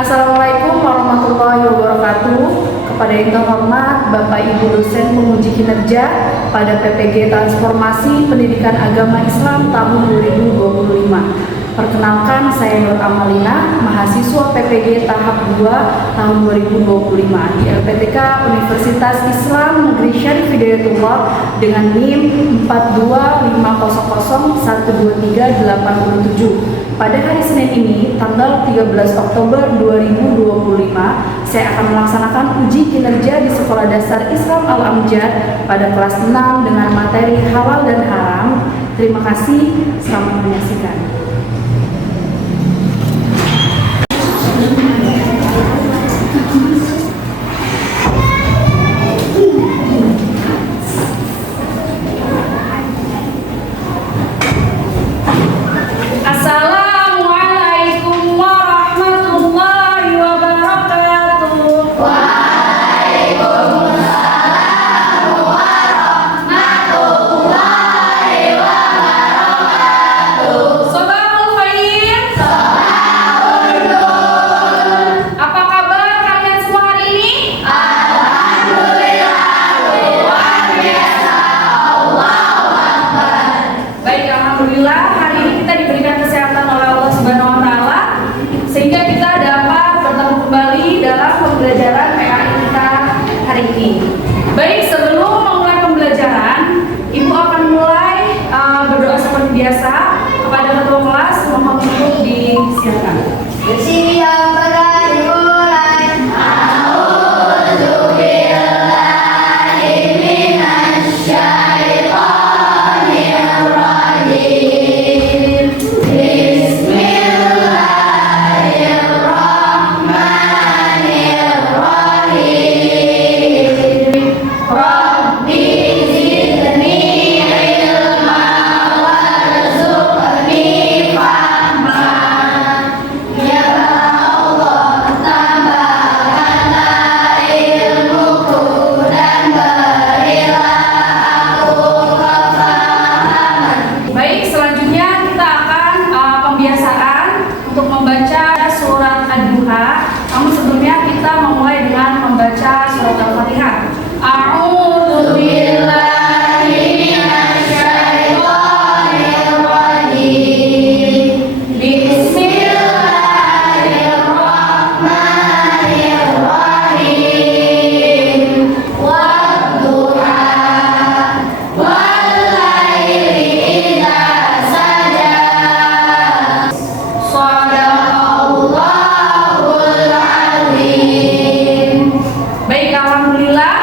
Assalamualaikum warahmatullahi wabarakatuh. Kepada yang terhormat Bapak Ibu dosen penguji kinerja pada PPG Transformasi Pendidikan Agama Islam tahun 2025. Perkenalkan, saya Nur Amalina, mahasiswa PPG tahap 2 tahun 2025 di LPTK Universitas Islam Negeri Syarif Hidayatullah dengan NIM 42500123887. Pada hari Senin ini, tanggal 13 Oktober 2025, saya akan melaksanakan uji kinerja di Sekolah Dasar Islam Al-Amjad pada kelas 6 dengan materi halal dan haram. Terima kasih, selamat menyaksikan. Alhamdulillah, hari ini kita diberikan kesehatan oleh Allah Subhanahu wa Ta'ala sehingga kita dapat bertemu kembali dalam pembelajaran PAI kita hari ini. Baik, sebelum memulai pembelajaran, Ibu akan mulai berdoa seperti biasa kepada ketua kelas. Mohon untuk disiapkan. Namun sebelumnya kita memulai dengan membaca surat Al-Fatihah. A'udzu billahi minasyaitonir rajim. Bismillahirrahmanirrahim. Wadduha wal laili idza saja. Baik, alhamdulillah.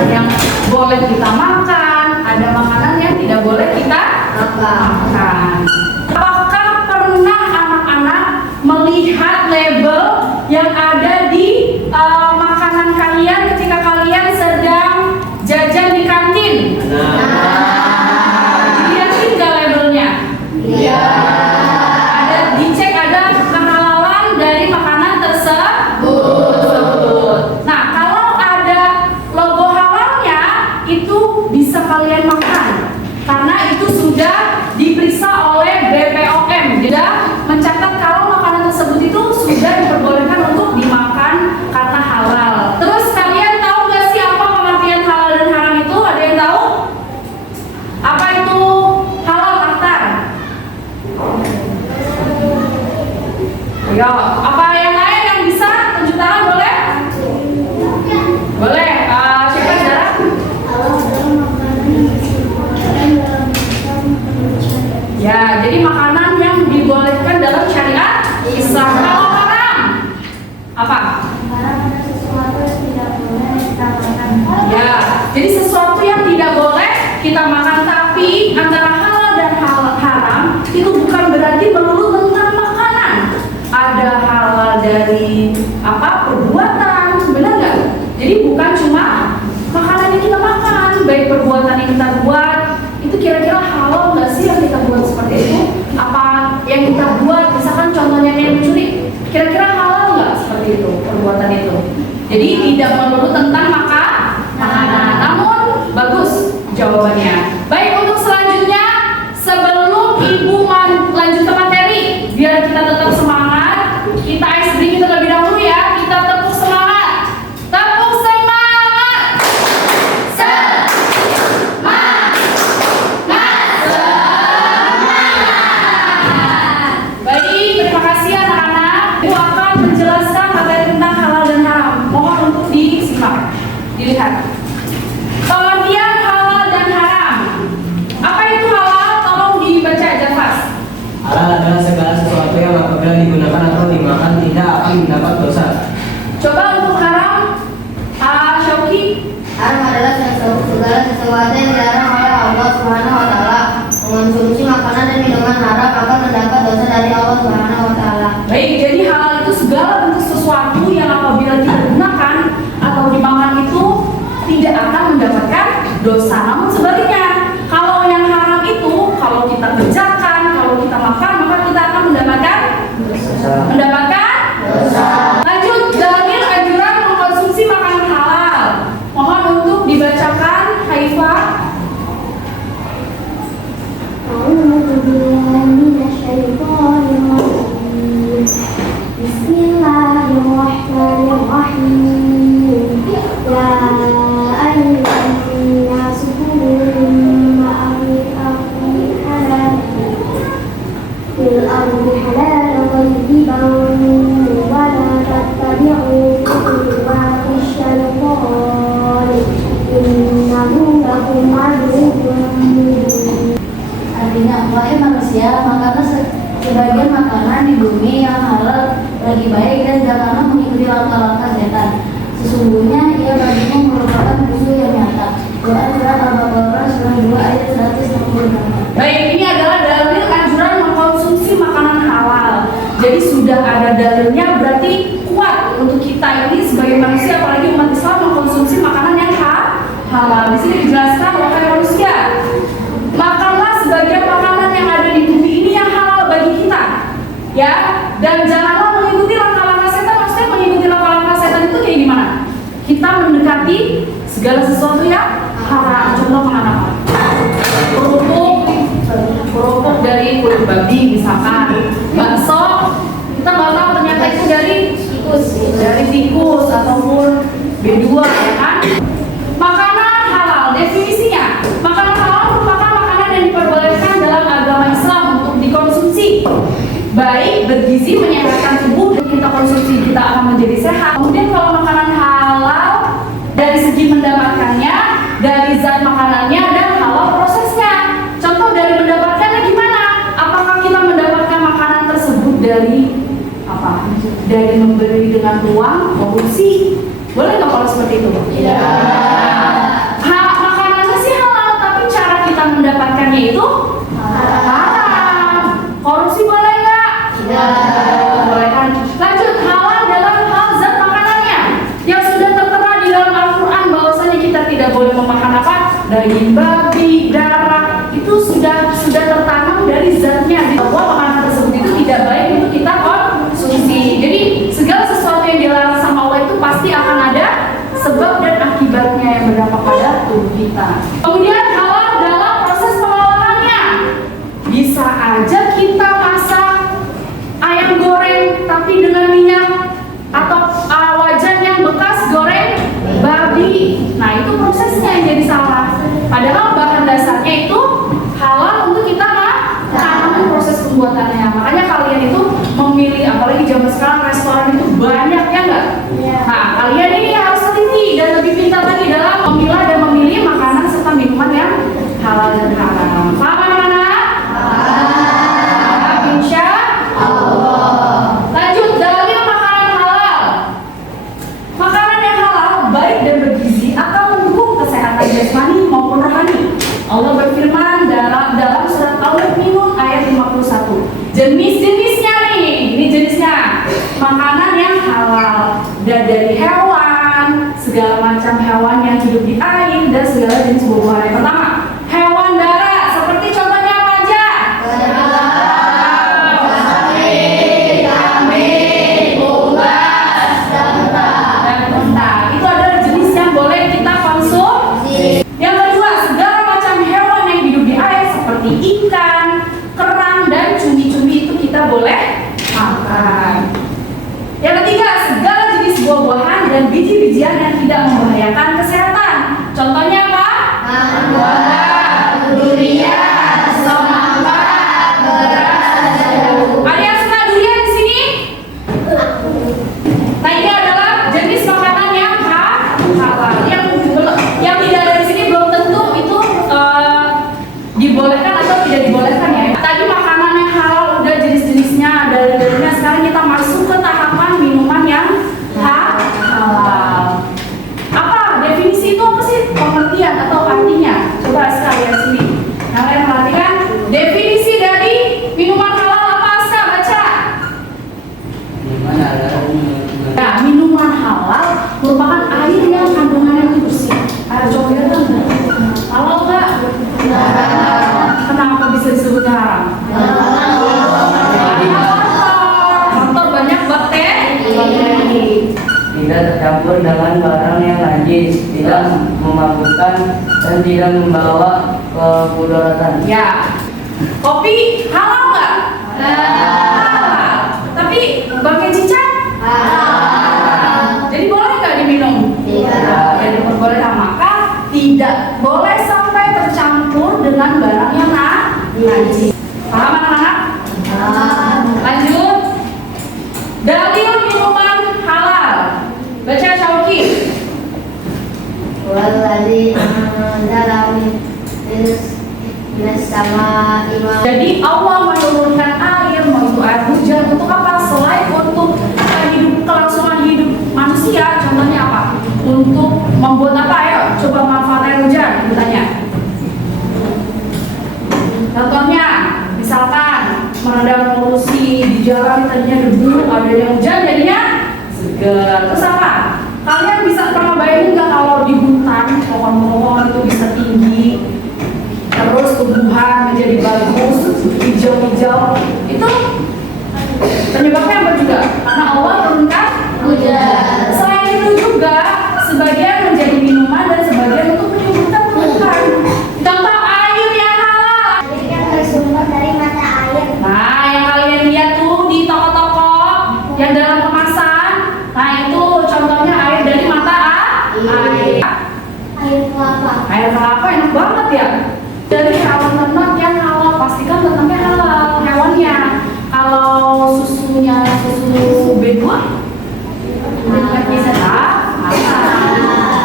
makanan yang boleh kita makan, ada makanan yang tidak boleh kita makan. Apakah pernah anak-anak melihat label yang ada di makanan kalian ketika kalian sedang jajan di kantin? Dilihatin nggak labelnya? Iya. Ada dicek ada kehalalan dari makanan tersebut. Nah, kalau ada logo halalnya itu bisa kalian makan karena itu sudah diperiksa oleh BPOM. Jadi mencatat kalau makanan tersebut itu sudah diperbolehkan untuk dimakan karena halal. Terus kalian tahu nggak sih apa pengertian halal dan haram itu? Ada yang tahu? Apa itu halal, Akhtar? Ayo, apa yang lain yang bisa? Tunjuk tangan boleh? Boleh. Siapa Zara? Ya, jadi makanan yang dibolehkan dalam syariat Islam. Kalau haram, apa? Ya, jadi sesuatu yang tidak boleh kita makan. Tapi antara halal dan haram itu bukan berarti melulu tentang makanan. Ada halal dari perbuatan, benar nggak? Jadi bukan cuma makanan yang kita makan, baik perbuatan yang kita buat itu kira-kira halal nggak sih yang kita buat seperti itu? Apa yang kita buat, misalkan contohnya yang mencuri, kira-kira halal nggak seperti itu perbuatan itu? Jadi tidak melulu tentang makanan, namun bagus jawabannya. Baik, untuk selanjutnya sebelum Ibu lanjut ke materi, biar kita tetap semangat, kita ice breaking terlebih dahulu ya. Kita tepuk semangat. Tepuk semangat. Semangat. Baik, terima kasih anak-anak. Ibu akan menjelaskan materi tentang halal dan haram. Mohon untuk disimak, dilihat. Pengertian halal dan haram. Apa itu halal? Tolong dibaca Jafas. Halal adalah segala sesuatu yang apabila digunakan atau dimakan tidak akan mendapat dosa. Coba untuk haram, Syauki. Haram adalah segala sesuatu yang dilarang oleh Allah Subhanahu wa taala. Mengonsumsi makanan dan minuman haram akan mendapat dosa dari Allah Subhanahu wa taala. Baik, jadi halal itu segala bentuk sesuatu yang apabila digunakan atau dimakan itu tidak akan mendapatkan dosa. Namun sebaliknya, kalau yang haram itu kalau kita kerjakan, kalau kita makan, maka kita akan mendapatkan dosa. Lanjut, dalil anjuran mengkonsumsi makanan halal. Mohon untuk dibacakan, Haifah. Bismillahirrahmanirrahim. Ya ayyuhan nas kulu mimma amlikum halal fil ardi halalan thayyiban wa la tattabi'u khutuwatish syaitan innahu lakum aduwwun mubin. Artinya, wahai manusia, makanlah sebagian makanan di bumi yang halal bagi baik dan janganlah mengikuti langkah-langkah setan. Sesungguhnya ia bagimu merupakan musuh yang nyata. Quran Surat Al-Baqarah surah 2 ayat 168. Baik, ini adalah dalil anjuran mengkonsumsi makanan halal. Jadi sudah ada dalilnya, berarti kuat untuk kita ini sebagai manusia, apalagi umat Islam, mengkonsumsi makanan yang halal. Di sini dijelaskan, wahai manusia, makanlah sebagian makanan yang ada di bumi ini yang halal bagi kita, ya. Dan janganlah mengikuti langkah-langkah setan. Maksudnya mengikuti langkah-langkah setan itu kayak gimana? Kita mendekati segala sesuatu yang haram. Contoh makan apa? Kerupuk dari kulit babi misalkan. Bakso, kita nggak tahu ternyata itu dari tikus ataupun B2, ya kan? Makanan halal, definisinya, makanan halal merupakan makanan yang diperbolehkan dalam agama Islam untuk dikonsumsi, baik bergizi, menyehatkan tubuh, dan kita konsumsi kita akan menjadi sehat. Kemudian kalau makanan halal dari segi mendapatkannya, dari zat makanannya, dan halal prosesnya. Contoh dari mendapatkannya gimana? Apakah kita mendapatkan makanan tersebut dari apa? Dari memberi dengan uang, korupsi? Boleh nggak kalau seperti itu? Tidak. boleh memakan apa? Daging babi, darah, itu sudah tertanam dari zatnya bahwa makanan tersebut itu tidak baik untuk kita konsumsi. Jadi segala sesuatu yang dilarang sama Allah itu pasti akan ada sebab dan akibatnya yang berdampak pada tubuh kita. Kemudian halal dalam proses pengolahannya, bisa aja kita masak ayam goreng tapi dengan minyak, atau wajan yang bekas goreng babi. Nah itu prosesnya yang jadi salah. Padahal bahan dasarnya itu halal untuk kita makan, proses pembuatannya. Makanya kalian itu memilih, apalagi zaman sekarang restoran itu banyak ya enggak? Nah kalian ini harus teliti dan lebih pintar lagi dalam memilah dan memilih makanan serta minuman yang halal dan haram. Paham anak-anak? Insya Allah. Lanjut, dalil makanan halal. Makanan yang halal baik dan bergizi akan mendukung kesehatan jasmani maupun rohani. Allah berfirman dalam surat Al-Mu'minun ayat 51. Jenis-jenisnya nih, ini jenisnya. Makanan yang halal dan dari hewan, segala macam hewan yang hidup di air dan segala jenis buah-buahan. Yang pertama, hewan darat. Seperti contohnya apa aja? Itu adalah jenis yang boleh kita konsumsi. Yang kedua, segala macam hewan yang hidup di air seperti ikan, kerang, dan cumi-cumi itu kita boleh makan. Yang ketiga, segala jenis buah-buahan dan biji-bijian yang tidak membahayakan kesehatan. Contohnya apa? Durian, semangka, beras, dan jagung. Ada yang suka durian di sini? Nah ini adalah jenis makanan yang halal. Yang tidak ada di sini belum tentu itu dibolehkan atau tidak dibolehkan ya. Tadi makanan yang halal udah jenis-jenisnya, dari-darinya. Sekarang kita masuk ke tahapan minuman yang halal. Apa definisi itu, apa sih pengertian atau artinya? Coba sekalian sini. Kalian perhatikan definisi dari minuman halal apa? Aska baca. Nah, minuman halal merupakan air yang kandungannya itu bersih. Air coba kan? Halal nggak? Kenapa bisa disebut haram? Faktor banyak bakteri. Tidak tercampur dengan barang yang najis, tidak memabukkan dan tidak membawa kemudaratan. Ya. Kopi halal nggak? Halal. Tapi pakai cicak? Halal. Jadi boleh nggak diminum? Tidak. Jadi diperbolehkan, maka tidak boleh sampai tercampur dengan barang yang najis. Paham anak-anak? Lanjut. Dalil minuman halal. Baca Syauki. Wallazi anzala minas samaa'i ma'an. Jadi Allah menurunkan air, mau itu air hujan untuk apa? Selain untuk kelangsungan hidup manusia, contohnya apa? Untuk membuat apa? Ayo, coba manfaat air hujan, ditanya. Contohnya, misalkan meredam polusi di jalan, tadinya debu, adanya hujan, jadinya segar. Terus apa? Kalian bisa pernah bayangin nggak kalau di hutan pohon-pohon itu bisa tinggi, terus tumbuhan menjadi bagus, hijau-hijau, itu penyebabnya apa juga? Karena Allah turunkan hujan. Selain itu juga sebagian menjadi minuman dan sebagian untuk menyembuhkan tumbuhan. Contoh air yang halal. Yang bersumber dari mata air. Nah, yang kalian lihat tuh di toko-toko yang dalam kemasan, nah itu contohnya air dari mata air. Air kelapa. Air kelapa enak banget ya. Dari hewan ternak yang halal, pastikan ternaknya halal hewannya. Kalau susunya susu B2, bisa halal.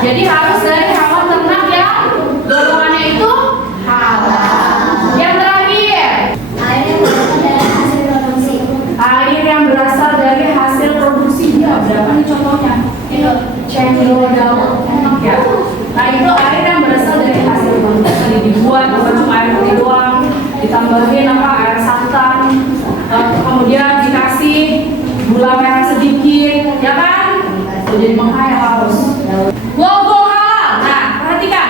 Jadi harus dari hewan ternak yang golongannya itu halal. Yang terakhir, Air yang berasal dari hasil produksi. air yang berasal dari hasil produksinya. Berapa nih contohnya? Cendol dawet enak ya. Nah itu air yang berasal dari hasil produksi, dibuat bukan cuma air putih doang, ditambahin apa air santan, kemudian dikasih gula merah sedikit, ya kan? Jadi menghayal harus. Logo halal. Nah perhatikan,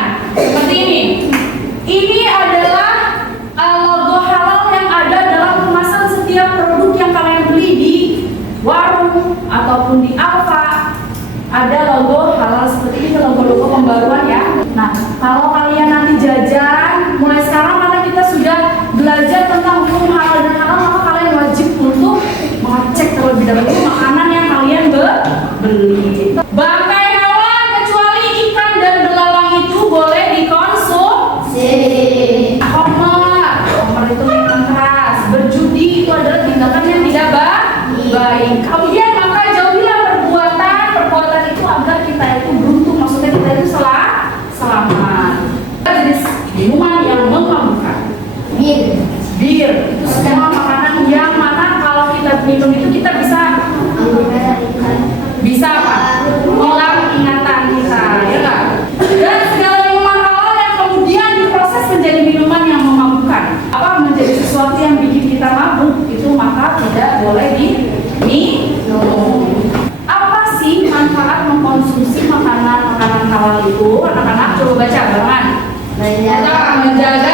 logo halal seperti ini, logo-logo pembaruan ya. Nah, kalau kalian nanti jajan, mulai sekarang karena kita sudah belajar tentang hukum halal dan haram, maka kalian wajib untuk mengecek terlebih dahulu makanan yang kalian beli. Bangkai hewan kecuali ikan dan belalang itu boleh dikonsumsi. Homer itu minuman keras. Berjudi itu adalah tindakan yang tidak baik. Kemudian maka jauhilah perbuatan itu agar kita itu beruntung, maksudnya kita itu selamat. Jenis minuman yang memabukkan. Bir itu semua makanan yang mana kalau kita minum itu kita bisa apa? Mengulang ingatan kita, ya kan? Dan segala minuman halal yang kemudian diproses menjadi minuman yang memabukkan, menjadi sesuatu yang bikin kita mabuk, itu maka tidak boleh diminum. Apa sih manfaat mengkonsumsi makanan halal itu? Anak-anak coba baca barengan. Menjaga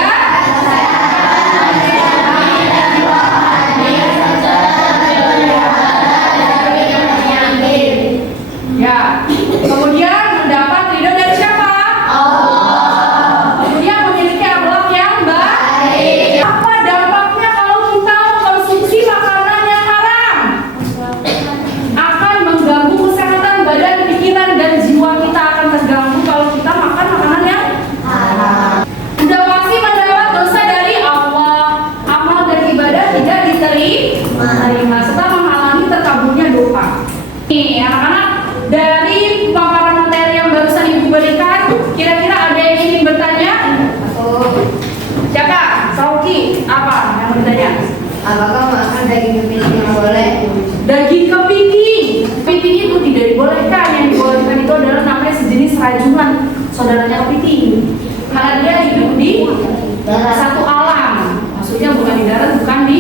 ya, kemudian mendapat ridho dari siapa? Allah. Kemudian memiliki akhlak yang baik. Apa dampaknya kalau kita mengkonsumsi makanan yang haram? Akan mengganggu kesehatan badan, pikiran, dan jiwa kita akan terganggu kalau kita makan makanan yang haram. Sudah pasti mendapat dosa dari Allah. Amal dan ibadah tidak diterima serta menghalangi terkaburnya doa. Nih, anak-anak, dari paparan materi yang barusan Ibu berikan, kira-kira ada yang ingin bertanya? Siapa? Sauki, apa yang bertanya? Apakah makan daging kepiting yang boleh? Daging kepiting. Kepiting itu tidak dibolehkan. Yang dibolehkan itu adalah namanya sejenis rajungan, saudaranya kepiting. Karena dia hidup di satu alam. Maksudnya bukan di darat, bukan di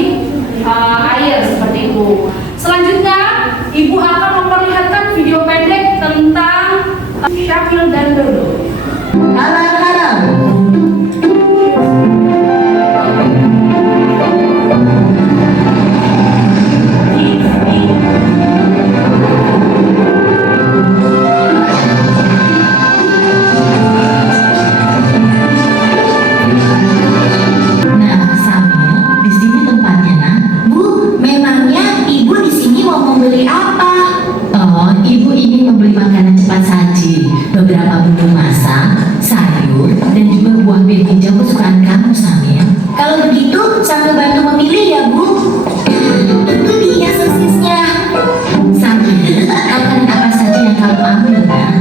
air seperti itu. Selanjutnya, Ibu akan memperlihatkan video pendek tentang Syamil dan Dodo. Halal haram. Nah, Samil, di sini tempatnya, nak. Bu, memangnya ibu di sini mau membeli apa? Oh, ibu ingin membeli makanan cepat saji, beberapa bumbu masak, sayur, dan juga buah bir hijau kesukaan kamu, Samil. Kalau begitu, sambil bantu memilih ya, Bu. Itu dia sosisnya. Sambil, makanan apa saja yang kamu ambil, nak?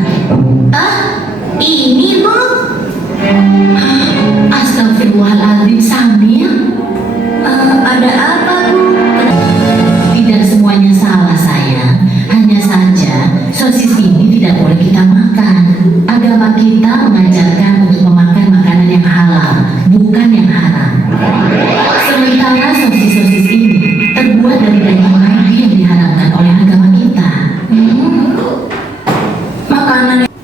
Ini, Bu. Astagfirullahaladzim, Samil. Ada apa, Bu? Tidak semuanya salah, sayang. Hanya saja, sosis ini tidak boleh kita makan. Agama kita mengajarkan untuk memakan makanan yang halal, bukan yang haram. Sementara sosis-sosis ini terbuat dari daging babi yang diharamkan oleh agama kita.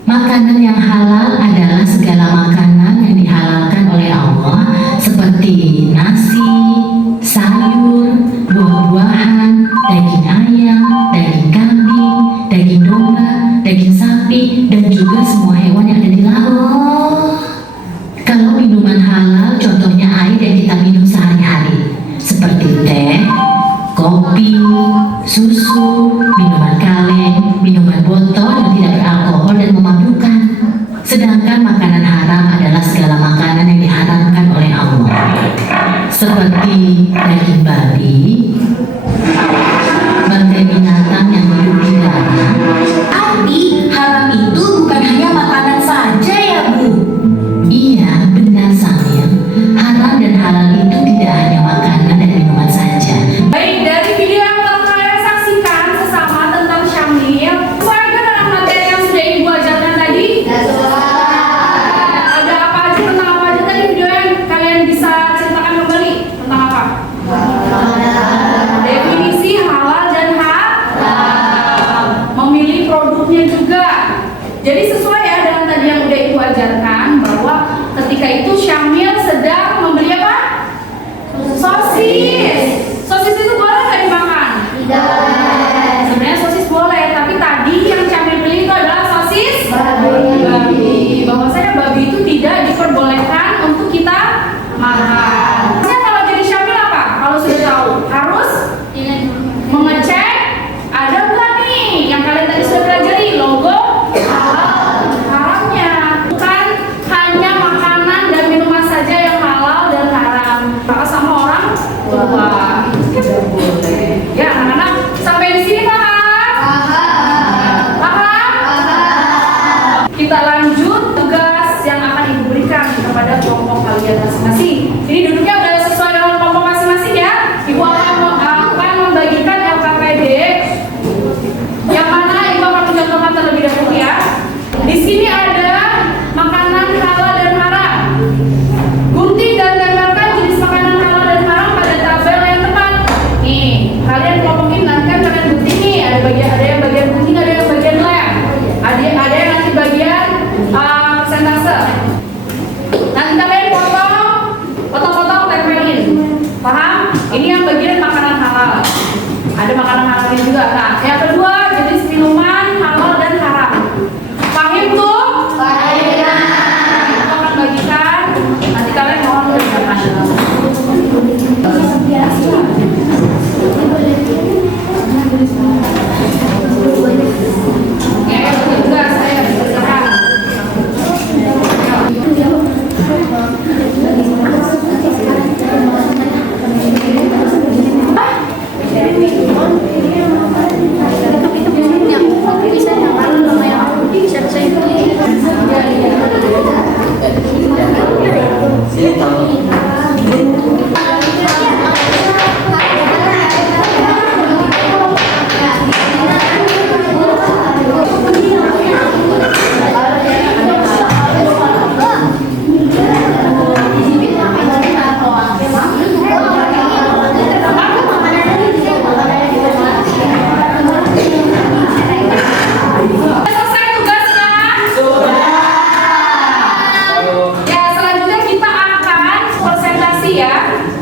Makanan yang halal adalah segala makanan yang dihalalkan oleh Allah, seperti nasi, sayur, buah-buahan, daging ayam, daging kambing, daging domba, daging sapi, dan juga semua hewan yang ada di laut. Kalau minuman halal, contohnya air yang kita minum sehari-hari, seperti teh, kopi, susu, minuman kaleng, minuman botol yang tidak beralkohol dan memabukkan. Sedangkan makanan haram adalah segala makanan yang diharamkan oleh Allah, seperti daging babi, bangkai binatang yang hidup di darat. Tapi haram itu bukan hanya makanan saja ya, Bu? Iya, benar, Samil. Haram dan halal itu tidak hanya makanan dan minuman saja. Baik, dari video yang telah kalian saksikan sesama tentang Syamil, sesuaikan dengan materi yang sudah Ibu ajarkan tadi. Ada apa aja, tentang apa aja tadi video yang kalian bisa ceritakan kembali? Tentang apa? Definisi halal dan haram. Memilih produknya juga. Jadi sesuai ya dengan tadi yang udah Ibu ajarkan, bahwa ketika itu Syamil sedang membeli apa? Sosis. Sosis itu boleh nggak dimakan? Tidak. Sebenarnya sosis boleh, tapi tadi yang Syamil beli itu adalah sosis bagian persentase. Nanti kalian potong-potong tempelin. Paham? Ini yang bagian makanan halal. Ada makanan halal juga. Nah, yang kedua jenis minuman halal dan haram. Paham tuh? Paham. Kita akan bagikan. Nanti kalian mohon mengerjakan. Juga saya berserah.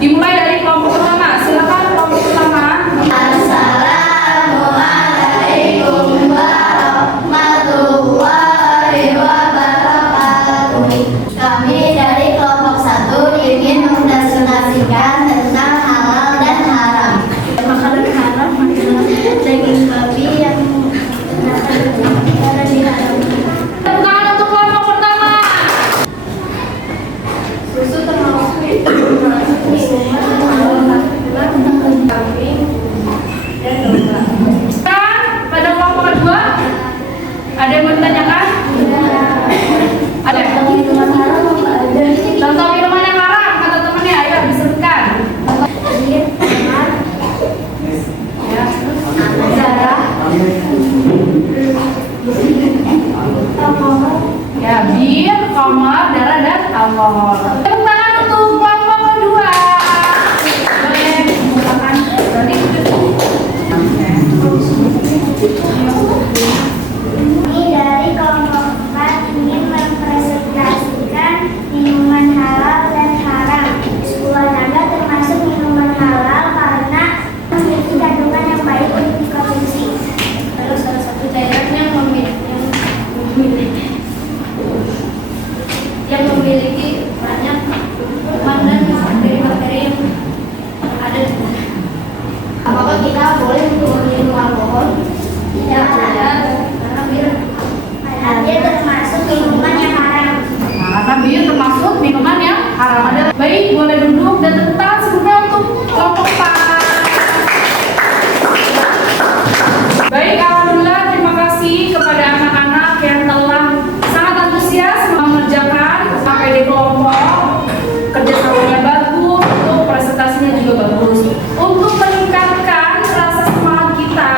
Dimulai dari kelompok pertama. Silakan kelompok pertama. Assalamualaikum warahmatullahi wabarakatuh. Kami dari kelompok 1 ingin mempresentasikan tentang halal dan haram. Makanan haram adalah daging babi yang Tangan untuk kelompok pertama. susu termasuk Pada kelompok kedua, ada yang mau ditanyakan? Ada. Contoh minuman yang haram, kata temannya, ayo disebutkan. Ya. Ya, bir, khamar, darah, dan alkohol. Tepuk tangan untuk kelompok kedua. Boleh menggunakan berarti. Kami dari kelompok 4 ingin mempresentasikan minuman halal dan haram. Sebuah naga termasuk minuman halal karena memiliki kandungan yang baik untuk dikonsumsi. Terus salah satu cairan yang memiliki banyak kuman dan bakteri-bakteri yang ada. Apakah kita boleh untuk minum alkohol? Tidak ada. Karena bir Dia termasuk minuman yang haram. Nah, karena bir termasuk minuman yang haram. Baik, boleh duduk dan tepuk tangan sebelumnya untuk kelompok 4. Baik, alhamdulillah terima kasih kepada anak-anak yang telah sangat antusias mengerjakan APD kelompok. Kerjasamanya bagus, untuk presentasinya juga bagus. Untuk meningkatkan rasa semangat kita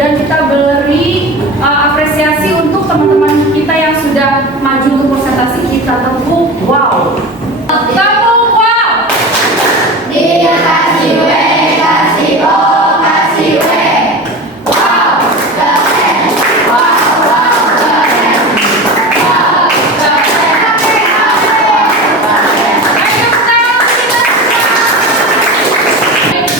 dan kita beri apresiasi untuk teman-teman kita yang sudah maju untuk presentasi, kita tepuk wow. Tepuk wow. dia kasih W, kasih O, kasih W. Wow, keren. Wow, wow, keren. Wow, keren.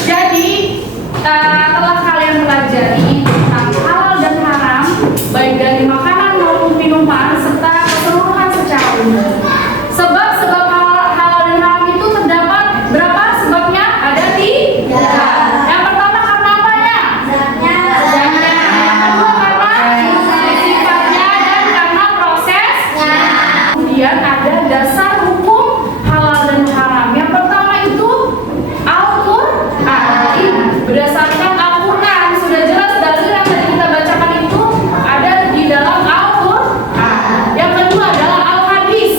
Jadi telah kalian pelajari tentang halal dan haram, baik dari makanan maupun minuman serta keseluruhan secara umum. Sebab-sebab halal dan haram itu terdapat berapa sebabnya? Ada 3. Yang pertama karena apanya? Zatnya. Yang kedua karena sifatnya dan karena prosesnya. Kemudian ada dasar hukum halal dan haram. Yang pertama itu Al-Quran. Berdasarkan Al-Quran, sudah jelas dalil yang tadi kita bacakan itu ada di dalam Al-Quran. Yang kedua adalah Al-Hadis.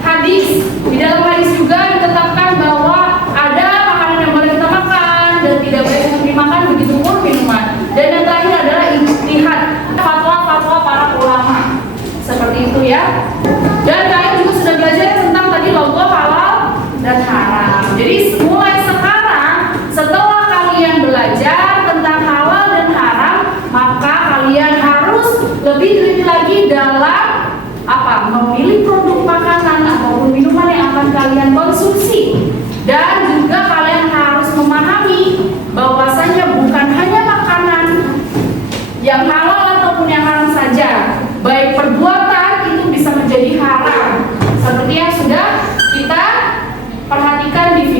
Hadis. Di dalam hadis juga ditetapkan bahwa ada makanan yang boleh kita makan dan tidak boleh dimakan, begitu pun minuman. Dan yang terakhir adalah ijtihad, fatwa-fatwa para ulama. Seperti itu ya. Dan kalian juga sudah belajar tentang tadi logo halal dan haram. Jadi mulai sekarang, setelah kalian belajar tentang halal dan haram, maka kalian harus lebih teliti lagi dalam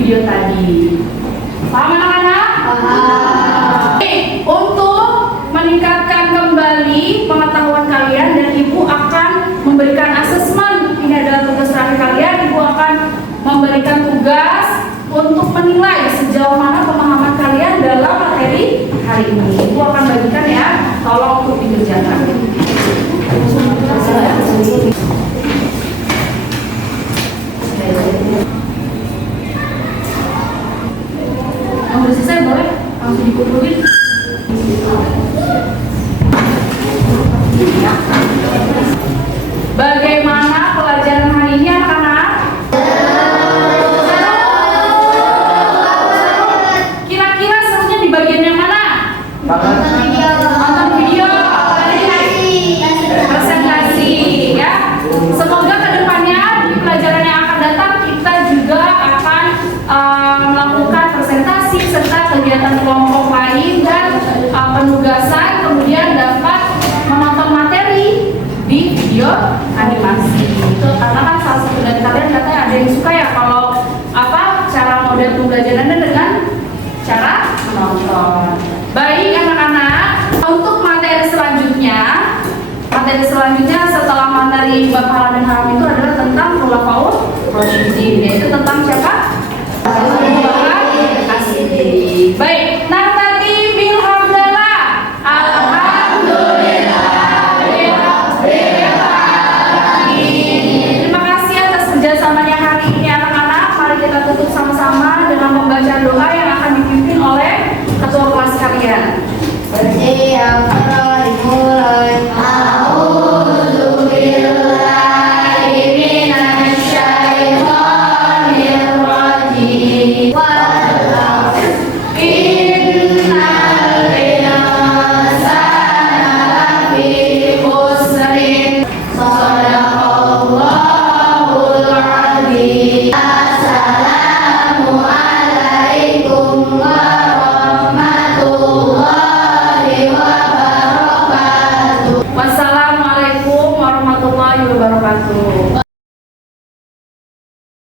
video tadi. Paham anak-anak? Untuk meningkatkan kembali pengetahuan kalian dan Ibu akan memberikan asesmen. Ini adalah tugas terakhir kalian. Ibu akan memberikan tugas untuk menilai sejauh mana pemahaman kalian dalam materi hari ini. Ibu akan bagikan ya, tolong untuk dikerjakan. Yang udah selesai boleh langsung dikumpulin. Bagaimana pelajaran hari ini anak-anak? Kira-kira serunya di bagian yang mana? Nonton video, presentasi ya. Semoga kedepannya di pelajaran yang akan datang kita juga akan melakukan presentasi serta kegiatan kelompok lain dan penugasan, kemudian dapat menonton materi di video animasi. Itu karena kan salah satu dari kalian katanya ada yang suka ya kalau cara model pembelajarannya dengan cara menonton. Baik anak-anak, untuk materi selanjutnya setelah materi bab halal dan haram itu adalah tentang khulafaur rasyidin, yaitu tentang siapa? Baik, Naftati bil hamdalah. Terima kasih atas kerjasamanya hari ini anak-anak. Mari kita tutup sama-sama dengan membaca doa yang akan dipimpin oleh ketua kelas kalian. Bersiap dimulai. Wassalamualaikum warahmatullahi wabarakatuh.